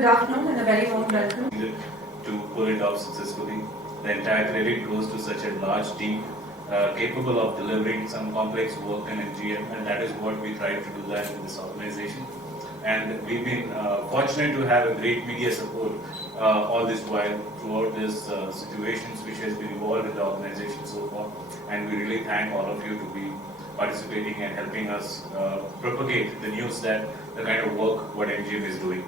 Good afternoon and a very warm welcome. To pull it off successfully. The entire credit goes to such a large team capable of delivering some complex work in NGM, and that is what we try to do that in this organization. And we've been fortunate to have a great media support all this while throughout this situations which has been involved in the organization so far. And we really thank all of you to be participating and helping us propagate the news that the kind of work what NGM is doing.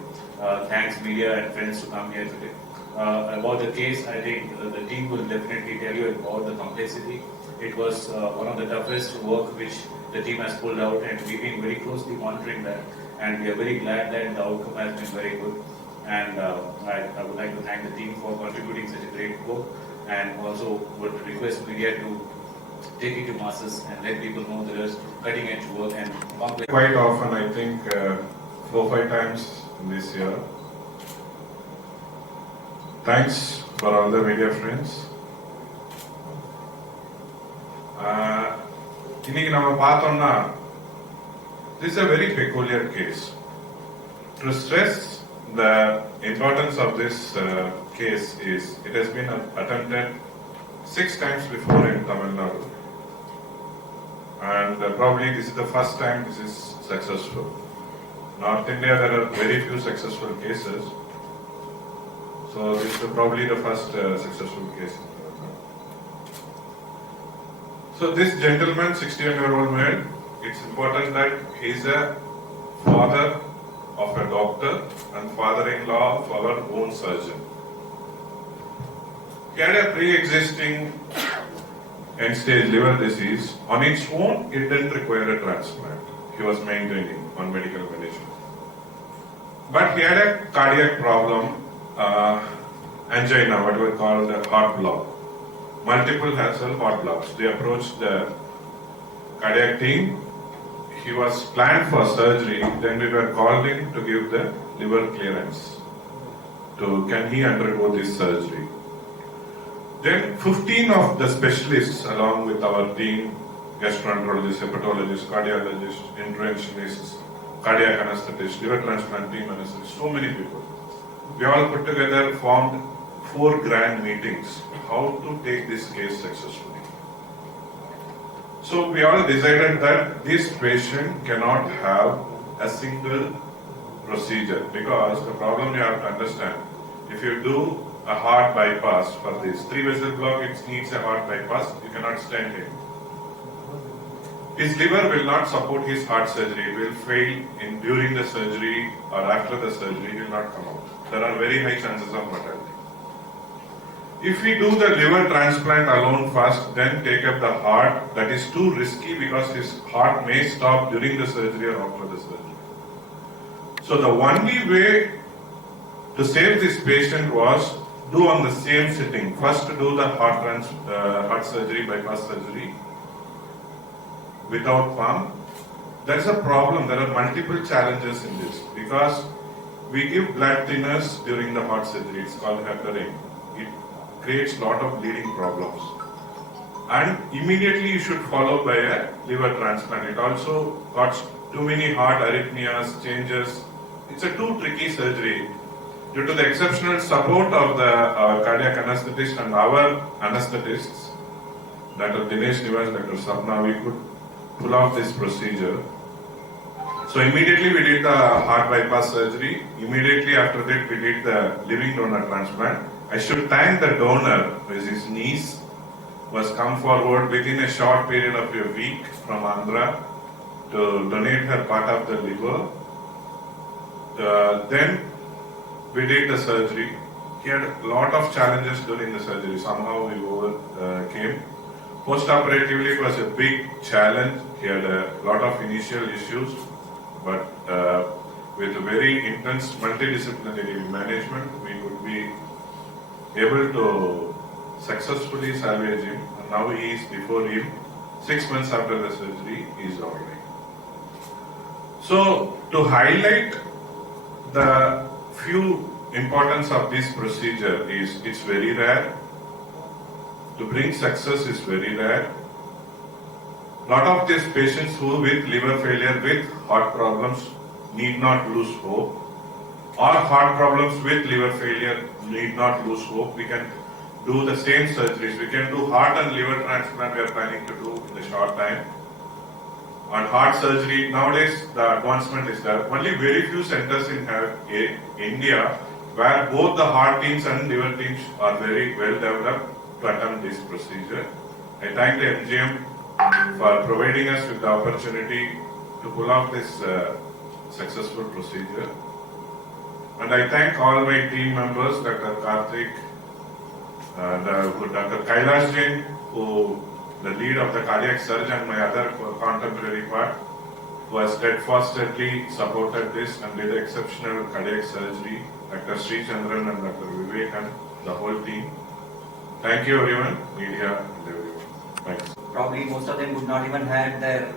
Thanks media and friends to come here today. About the case, I think the team will definitely tell you about the complexity. It was one of the toughest work which the team has pulled out, and we've been very closely monitoring that, and we are very glad that the outcome has been very good. And I would like to thank the team for contributing such a great work, and also would request media to take it to masses and let people know there is cutting edge work and complex. Quite often, I think 4 or 5 times this year. Thanks for all the media friends. இன்னைக்கு நம்ம பார்த்தோம்னா this is a very peculiar case. To stress the importance of this case is it has been attempted 6 times before in Tamil Nadu, and probably this is the first time this is successful. North India there are very few successful cases, so this is probably the first successful case. So this gentleman, 61-year-old male, it's important that he is a father of a doctor and father-in-law of our own surgeon. He had a pre-existing end-stage liver disease. On its own, it didn't require a transplant. He was maintaining on medical management. But he had a cardiac problem, angina, what we call the heart block. Multiple cell heart blocks. They approached the cardiac team. He was planned for surgery. Then we were called in to give the liver clearance. Can he undergo this surgery? Then 15 of the specialists along with our team, gastroenterologists, hepatologists, cardiologists, interventionists, cardiac anesthetists, liver transplant team anesthetists, so many people. We all put together, formed 4 grand meetings, how to take this case successfully. So we all decided that this patient cannot have a single procedure, because the problem you have to understand, if you do a heart bypass for this 3-vessel block, it needs a heart bypass, you cannot stent it. His liver will not support his heart surgery, it will fail during the surgery or after the surgery, it will not come out. There are very high chances of mortality. If we do the liver transplant alone first, then take up the heart, that is too risky because his heart may stop during the surgery or after the surgery. So the only way to save this patient was do on the same sitting. First do the heart surgery, bypass surgery without pump. There is a problem, there are multiple challenges in this, because we give blood thinners during the heart surgery, it's called heparin. It creates lot of bleeding problems. And immediately you should follow by a liver transplant. It also got too many heart arrhythmias, changes. It's a too tricky surgery. Due to the exceptional support of the cardiac anesthetist and our anesthetists, Dr. Dinesh Nivas, Dr. Sapna, we could pull off this procedure. So immediately we did the heart bypass surgery. Immediately after that we did the living donor transplant. I should thank the donor, with his niece was come forward within a short period of a week from Andhra to donate her part of the liver. Then we did the surgery. He had a lot of challenges during the surgery. Somehow we overcame. Post-operatively it was a big challenge. He had a lot of initial issues, but with very intense multidisciplinary management, we would be able to successfully salvage him. And now he is before him. 6 months after the surgery, he is all right. So to highlight the few importance of this procedure is, it's very rare. To bring success is very rare. Lot of these patients who with liver failure, with heart problems, need not lose hope. or heart problems with liver failure need not lose hope. We can do the same surgeries. We can do heart and liver transplant we are planning to do in a short time. On heart surgery, nowadays the advancement is there. Only very few centers in India where both the heart teams and liver teams are very well developed to attempt this procedure. I thank the MGM for providing us with the opportunity to pull off this successful procedure. And I thank all my team members, Dr. Karthik, Dr. Kailash Jain, who the lead of the cardiac surgeon, and my other contemporary part, who has steadfastly supported this and did exceptional cardiac surgery, Dr. Sri Chandran and Dr. Vivek and the whole team. Thank you everyone, media and everyone. Thanks. Probably most of them would not even have their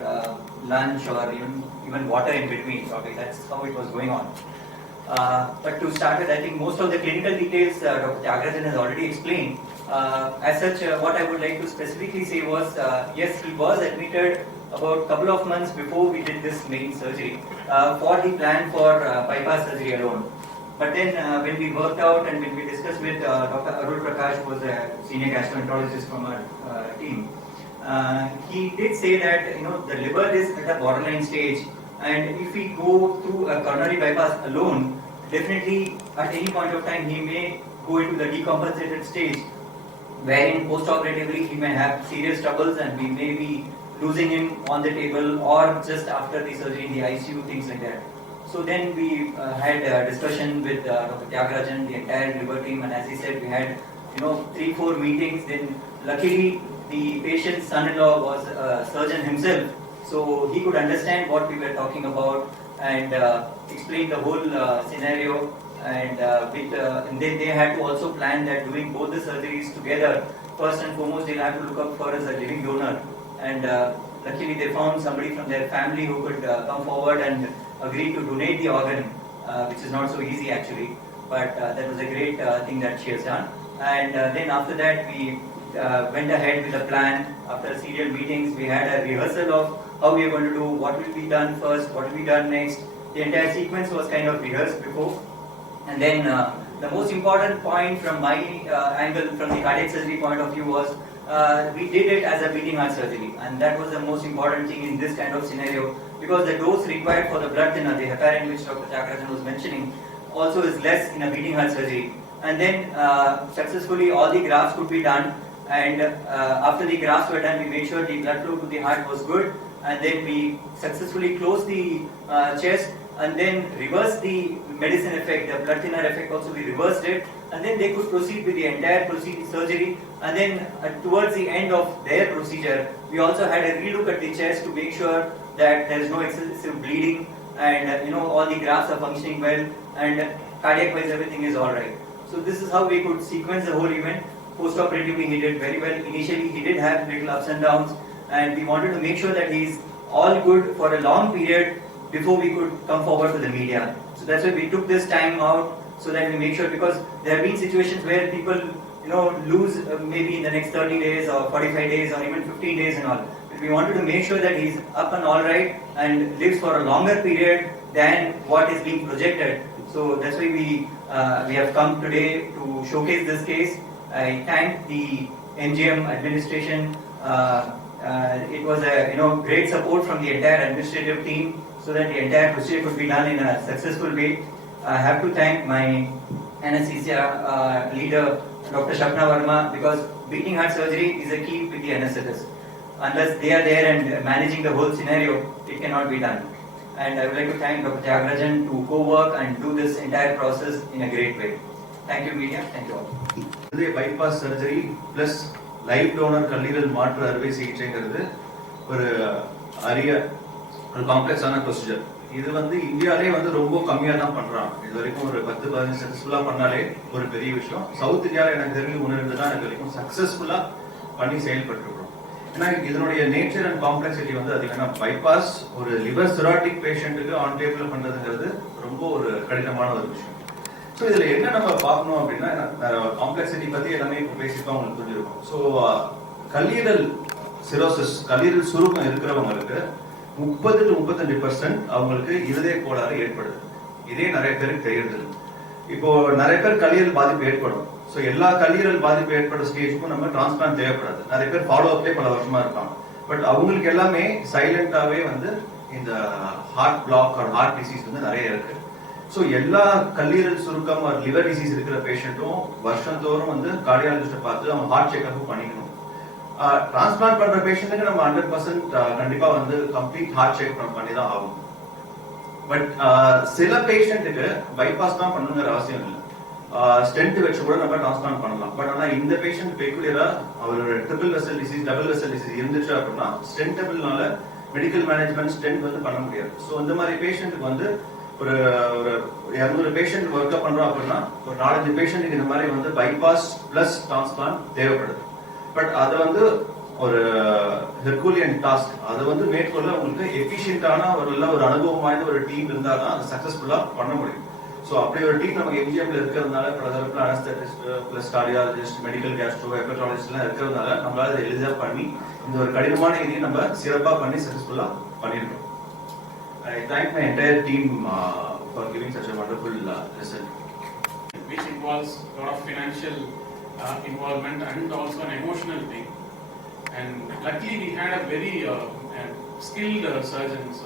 lunch or even water in between. Probably that's how it was going on. But to start with, I think most of the clinical details Dr. Tyagarajan has already explained. As such, what I would like to specifically say was, yes, he was admitted about a couple of months before we did this main surgery for the plan for bypass surgery alone. But then when we worked out and when we discussed with Dr. Arul Prakash, who was a senior gastroenterologist from our team, he did say that the liver is at a borderline stage, and if we go through a coronary bypass alone, definitely at any point of time he may go into the decompensated stage, wherein post-operatively he may have serious troubles and we may be losing him on the table or just after the surgery in the ICU, things like that. So then we had a discussion with Dr. Tyagarajan, the entire liver team, and as he said, we had 3-4 meetings. Then luckily the patient's son-in-law was a surgeon himself, so he could understand what we were talking about and explain the whole scenario. And they had to also plan that doing both the surgeries together. First and foremost, they'll have to look up for us a living donor, and luckily they found somebody from their family who could come forward and agree to donate the organ, which is not so easy actually, but that was a great thing that she has done. And then after that we went ahead with a plan. After serial meetings, we had a rehearsal of how we are going to do, what will be done first, what will be done next. The entire sequence was kind of rehearsed before. And then the most important point from my angle, from the cardiac surgery point of view, was we did it as a beating heart surgery, and that was the most important thing in this kind of scenario, because the dose required for the blood thinner, the heparin which Dr. Tyagarajan was mentioning, also is less in a beating heart surgery. And then successfully all the grafts could be done, and after the grafts were done, we made sure the blood flow to the heart was good, and then we successfully closed the chest and then reversed the medicine effect, the blood thinner effect also we reversed it, and then they could proceed with the entire surgery. And then towards the end of their procedure, we also had a relook at the chest to make sure that there is no excessive bleeding, and all the grafts are functioning well, and cardiac wise everything is alright. So this is how we could sequence the whole event. Post-operatively he did very well. Initially he did have little ups and downs, and we wanted to make sure that he is all good for a long period before we could come forward to the media. So that's why we took this time out, so that we make sure, because there have been situations where people lose maybe in the next 30 days or 45 days or even 15 days and all. But we wanted to make sure that he's up and all right and lives for a longer period than what is being projected. So that's why we have come today to showcase this case. I thank the MGM administration. It was a great support from the entire administrative team, so that the entire procedure could be done in a successful way. I have to thank my anesthesia leader, Dr. Shapna Verma, because beating heart surgery is a key with the anesthetist. Unless they are there and managing the whole scenario, it cannot be done. And I would like to thank Dr. Tyagarajan to co-work and do this entire process in a great way. Thank you, media. Thank you all. The bypass surgery plus live donor கல்லீரல் மாற்று அறுவை சிகிச்சைங்கிறது ஒரு அரிய ஒரு காம்ப்ளெக்ஸான procedure. இது இந்தியாவிலே ரொம்ப கம்மியாக தான் பண்றாங்க. இது வரைக்கும் ஒரு 10-15 சக்சஸ்ஃபுல்லா பண்ணாலே ஒரு பெரிய விஷயம். சவுத் இந்தியாவில் எனக்கு தெரிஞ்சு 1-2 தான் எனக்கு வரைக்கும் சக்சஸ்ஃபுல்லா பண்ணி செயல்பட்டுருக்கோம். ஏன்னா இதனுடைய நேச்சர் அண்ட் காம்ப்ளெக்சிட்டி அது வேணா பைபாஸ் ஒரு லிவர் சிராட்டிக் பேஷண்ட்டுக்கு ஆன் டேபிள் பண்றதுங்கிறது ரொம்ப ஒரு கடினமான ஒரு விஷயம். ஸோ இதுல என்ன நம்ம பார்க்கணும் அப்படின்னா, காம்ப்ளெக்சிட்டி பத்தி எல்லாமே இப்போ பேசிப்பா உங்களுக்கு புரிஞ்சிருக்கும். ஸோ கல்லீரல் சிரோசிஸ், கல்லீரல் சுருக்கம் இருக்கிறவங்களுக்கு 30 to 35% அவங்களுக்கு இருதய கோளாறு ஏற்படுது. இதே நிறைய பேருக்கு தெரியுது. இப்போ நிறைய பேர் கல்லீரல் பாதிப்பு ஏற்படும். ஸோ எல்லா கல்லீரல் பாதிப்பு ஏற்பட்ட ஸ்டேஜுக்கும் நம்ம டிரான்ஸ்பிளான்ட் தேவைப்படாது. நிறைய பேர் ஃபாலோ அப்லேயே பல வருஷமா இருப்பாங்க. பட் அவங்களுக்கு எல்லாமே சைலண்டாவே வந்து இந்த heart block or heart disease வந்து நிறைய இருக்கு. ஸோ எல்லா கல்லீரல் சுருக்கம் ஆர் லிவர் டிசீஸ் இருக்கிற பேஷண்ட்டும் வருஷந்தோறும் வந்து கார்டியாலஜிஸ்ட்டை பார்த்து அவங்க ஹார்ட் செக்அப்பும் பண்ணிக்கணும். டிரான்ஸ்பிளான்ட் பண்ற பேஷண்ட்டுக்கு நம்ம 100% கண்டிப்பா வந்து கம்ப்ளீட் ஹார்ட் செக்அப் பண்ணி தான் ஆகும். பட் சில பேஷண்ட்டுக்கு பைபாஸ் தான் பண்ணணுங்கிற அவசியம் இல்லை. ஸ்டென்ட் வச்சு கூட நம்ம டிரான்ஸ்பிளான்ட் பண்ணலாம். பட் ஆனா இந்த பேஷண்ட் பெக்குலியரா அவரோட triple vessel disease, double vessel disease இருந்துச்சு அப்படின்னா ஸ்டென்டபிள்னால மெடிக்கல் மேனேஜ்மெண்ட் ஸ்டென்ட் வந்து பண்ண முடியாது. ஸோ இந்த மாதிரி பேஷண்ட்டுக்கு வந்து ஒரு 200 பேஷண்ட் ஒர்க் அப் பண்றோம் அப்படின்னா ஒரு 4-5 பேஷண்ட்டுக்கு இந்த மாதிரி வந்து பைபாஸ் பிளஸ் டிரான்ஸ்பிளான்ட் தேவைப்படுது. பட் அதை வந்து ஒரு ஹெர்குலியன் டாஸ்க். அதை வந்து மேற்கொள்ள உங்களுக்கு எஃபிஷியன்டான ஒரு அனுபவம் வாய்ந்த ஒரு டீம் இருந்தால் தான் அதை சக்சஸ்ஃபுல்லா பண்ண முடியும். ஸோ அப்படி ஒரு டீம் நமக்கு எம்ஜிஎம்ல இருக்கிறதுனால பல தரப்புல anaesthetist plus cardiologist, medical Castro, hepatologist எல்லாம் இருக்கிறதுனால நம்மளால அதை எளிதா பண்ணி இந்த ஒரு கடினமான இதையும் நம்ம சிறப்பா பண்ணி சக்சஸ்ஃபுல்லா பண்ணிருக்கோம். I thank my entire team for giving such a wonderful result. Which involves a lot of financial involvement and also an emotional thing. And luckily we had a very skilled surgeons,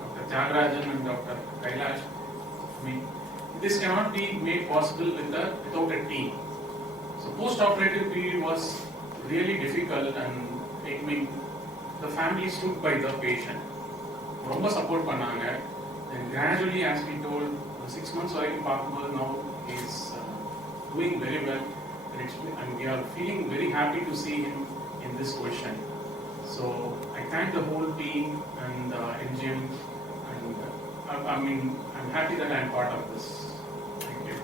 Dr. Tyagarajan and Dr. Kailash. This cannot be made possible without a team. So post-operative period was really difficult, and the family stood by the patient. ரொம்ப support பண்ணாங்க. And gradually, as we told, 6 months வரைக்கும் பார்க்கும்போது now he is doing very well, and we are feeling very happy to see him in this position. So I thank the whole team and MGM, and I'm happy that I'm part of this. Thank you.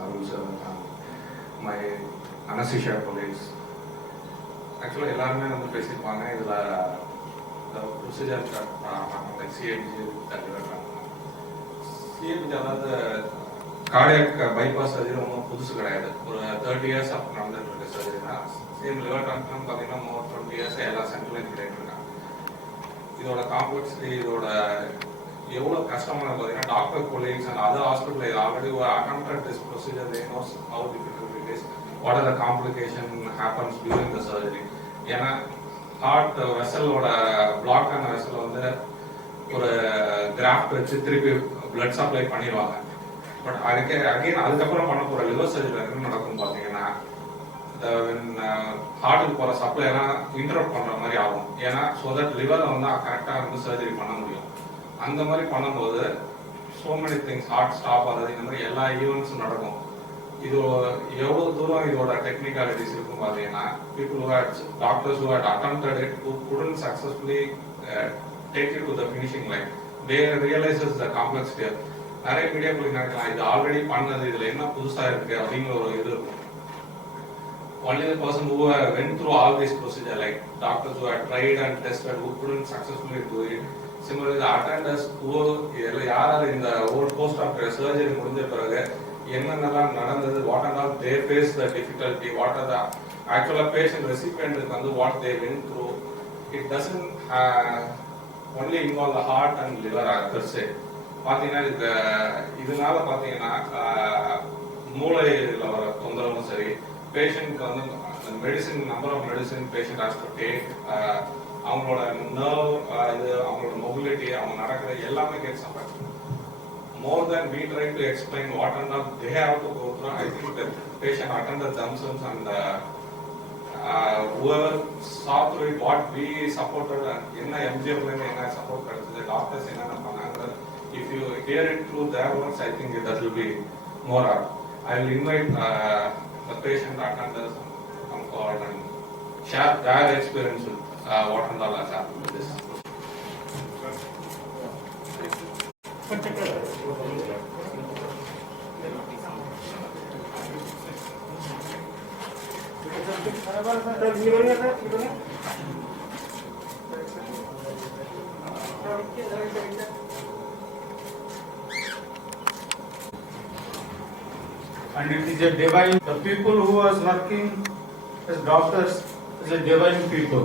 Arun sir, my anesthesia colleagues. Actually, எல்லாருமே வந்து பேசியிருப்பாங்க. இதுல procedure like CMG அதாவது cardiac bypass surgery ஒன்றும் புதுசு கிடையாது. ஒரு 30 years அப்போ நடந்துட்டு இருக்க சர்ஜரி தான். சேம் லிவர் டிரான்ஸ்பிளான்ட் பார்த்தீங்கன்னா மோர் 20 years எல்லா சென்டர்லையும் பண்ணிட்டு இருக்காங்க. இதோட காம்ப்ளெக்சிட்டி, இதோட எவ்வளோ கஷ்டமானது பார்த்தீங்கன்னா doctor colleagues and other hospital already ஒரு attempted this procedure they knows how difficult it is, what are the complication happens during the surgery. ஏன்னா ஹார்ட் வெசலோட பிளாக் ஆன வெசல் வந்து ஒரு கிராஃப்ட் வச்சு திருப்பி பிளட் சப்ளை பண்ணிடுவாங்க. பட் அதுக்கப்புறம் பண்ண போற லிவர் சர்ஜரி என்ன நடக்கும் பார்த்தீங்கன்னா ஹார்ட்டுக்கு போற சப்ளை எல்லாம் இன்டரப்ட் பண்ற மாதிரி ஆகும். ஏன்னா ஸோ தட் லிவரை வந்து கரெக்டாக வந்து சர்ஜரி பண்ண முடியும். அந்த மாதிரி பண்ணும்போது so many things, heart stop ஆகுது, இந்த மாதிரி எல்லா ஈவெண்ட்ஸும் நடக்கும். இது எவ்வளவு தூரம் இதோட டெக்னிக்காலிட்டிஸ் இருக்கும் பார்த்தீங்கன்னா doctors who had attempted it who couldn't successfully take it to the finishing line, they realizes the complexity. நிறைய மீடியாக்களுக்கு நினைக்கலாம் இது ஆல்ரெடி பண்ணது, இதுல என்ன புதுசா இருக்கு அப்படிங்கிற ஒரு இது இருக்கும். Only the person who went through all this procedure, like doctors who had tried and tested, who couldn't successfully do it. Similarly, the attenders who யாராவது இந்த ஒரு போஸ்ட் ஆஃப்டர் சர்ஜரி முடிஞ்ச பிறகு என்னென்னலாம் நடந்தது, what and all they face the difficulty, what are the ஆக்சுவலா patient ரெசிபியன்ட்க்கு வந்து what they went through. It doesn't only involve the heart and liver per. பார்த்தீங்கன்னா இதனால பார்த்தீங்கன்னா மூளையில் வர தொந்தரவும் சரி, பேஷண்ட்க்கு வந்து medicine number of medicine patient has to take, அவங்களோட நர்வ் இது அவங்களோட மொபிலிட்டி, அவங்க நடக்கிறது எல்லாமே gets affect. More than we try to explain what and all they have to go through, I think the patient attended themselves and whoever saw through it, what we supported and in the MGM enna support the doctors enna pananga. If you hear it through their words, I think that will be more up. I will invite the patient attenders to come forward and share their experience with what and all has happened with this. And it is a divine, the people who was working as doctors is a divine people.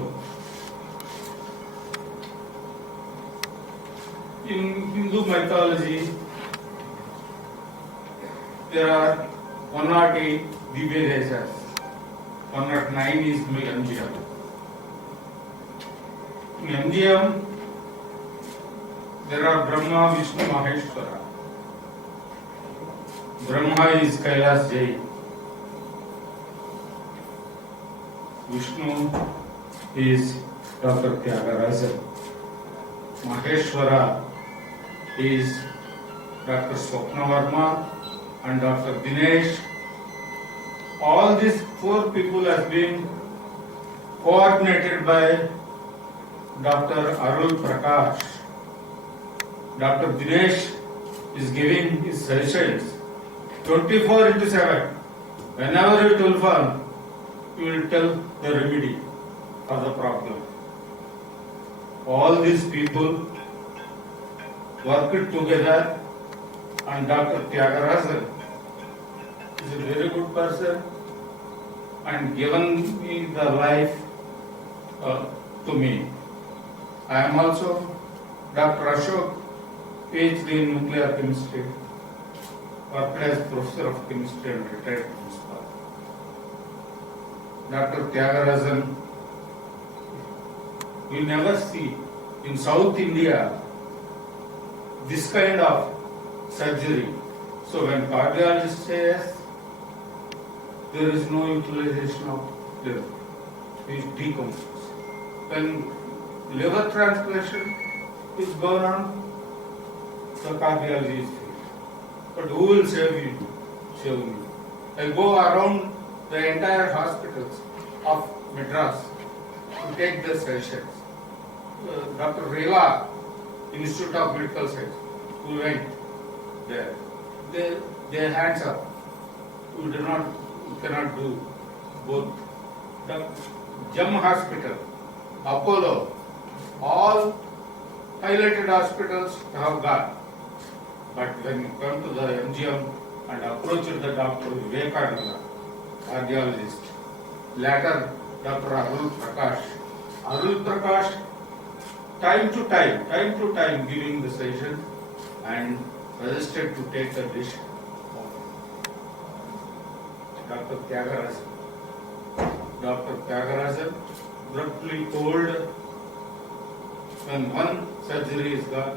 in Hindu mythology, there are 108 Divya Desas. 109 is MGM. In MGM, there are Brahma, Vishnu, Maheshwara. Brahma is Kailas Jai. Vishnu is Dr. Tyagarajan. Maheshwara is Dr. Swapna Verma and Dr. Dinesh. All these 4 people have been coordinated by Dr. Arul Prakash. Dr. Dinesh is giving his sessions 24/7. Whenever it will fall, he will tell the remedy for the problem. All these people worked together, and Dr. Tyagarajan is a very good person and given me the life to me. I am also Dr. Ashok, PhD in nuclear chemistry, worked as professor of chemistry and retired principal. Dr. Tyagarajan, we never see in South India this kind of surgery. So when cardiologist says there is no utilization of liver, it decomposes. When liver transplantation is going on, the cardiology is free. But who will save you? Save me. I go around the entire hospitals of Madras to take the sessions. Dr. Rela, Institute of Medical Science, who went there, their hands up. We cannot do both. The Jam Hospital, Apollo, all highlighted hospitals have got. But when you come to the MGM and approach the Dr. Vivekananda, cardiologist, later Dr. Arul Prakash, time to time giving the session and suggested to take the dish of Dr. Tyagarajan. Dr. Tyagarajan abruptly told when one surgery is done,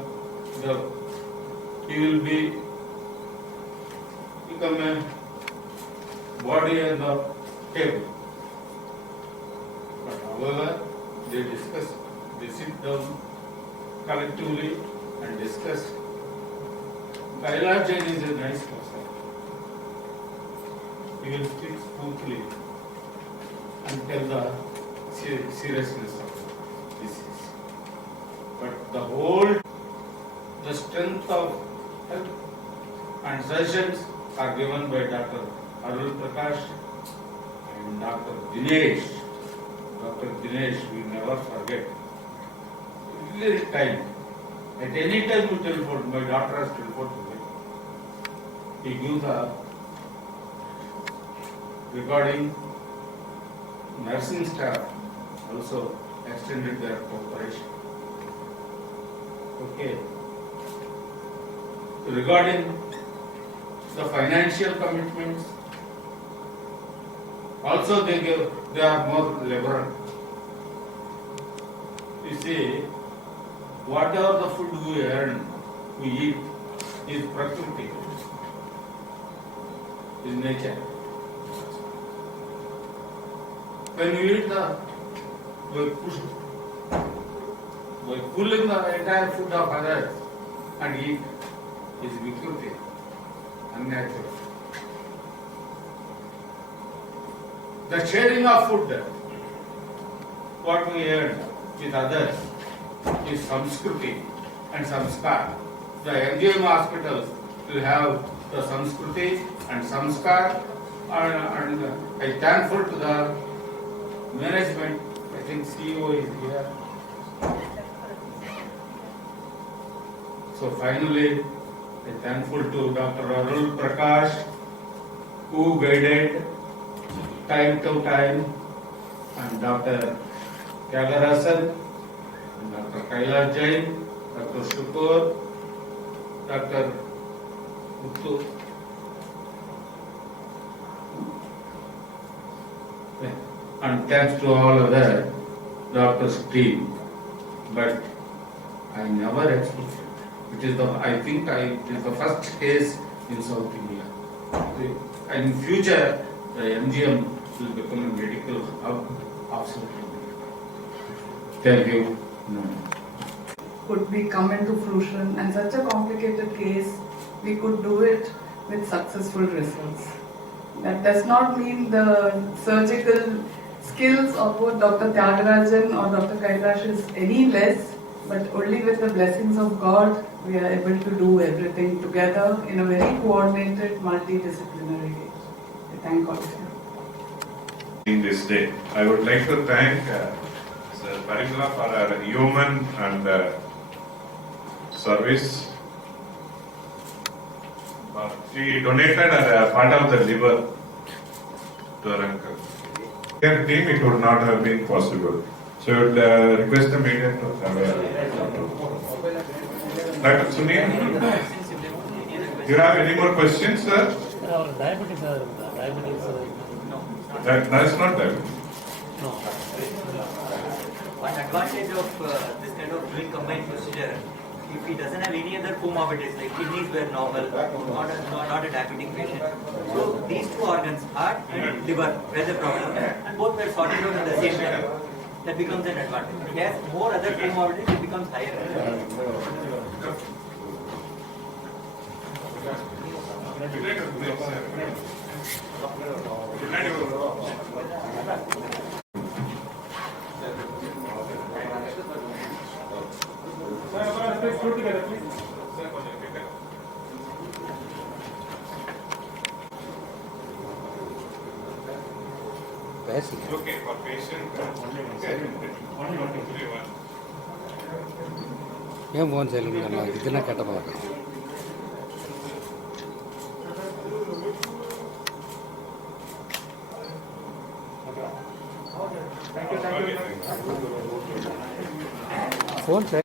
he will become a body on the table. But however, they discuss, they sit down collectively and discuss. Kailash Jain is a nice person. He will speak smoothly and tell the seriousness of the disease. But the strength of health and sessions are given by Dr. Arul Prakash and Dr. Dinesh. Dr. Dinesh, we never forget. Every time, at any time you telephone, my daughter has telephoned to me. He gives the regarding nursing staff also extended their cooperation. Okay. Regarding the financial commitments, also they are more liberal. You see, whatever the food we earn, we eat, is prakriti, is nature. When you eat by pulling the entire food of others and eat, is vikruti, unnatural. The sharing of food, what we earn with others, is samskruti and samskar. The MGM hospitals will have the samskruti and samskar, and I am thankful to the management. I think CEO is here. So finally, I am thankful to Dr. Arul Prakash, who guided time to time, and Dr. Tyagarajan, and Dr. Kailash Jain, Dr. Shukur, Dr. Muthu. And thanks to all other doctors' team. But I never expected. I think it is the first case in South India. And in future, the MGM will become a medical hub of South India. Thank you. Could be come into fruition, and such a complicated case, we could do it with successful results. That does not mean the surgical skills of both Dr. Tyagarajan or Dr. Kailash is any less, but only with the blessings of God we are able to do everything together in a very coordinated, multidisciplinary way. I thank all of you. In this day, I would like to thank Sir Parimala for her human and service. She donated a part of the liver to her uncle. Her team, it would not have been possible. So I would request the media to have Dr. Sunil, do you have any more questions, sir? Diabetes. That's not diabetes. One advantage of this kind of doing combined procedure, if he doesn't have any other comorbidities, like kidneys were normal, not a diabetic patient. So these two organs, heart and liver, were the problem, and both were sorted out at the same time. That becomes an advantage. If he has more other comorbidities, it becomes higher. Okay, for patient. ஏன் phone செய்யல இதுனா கேட்ட பார்க்க phone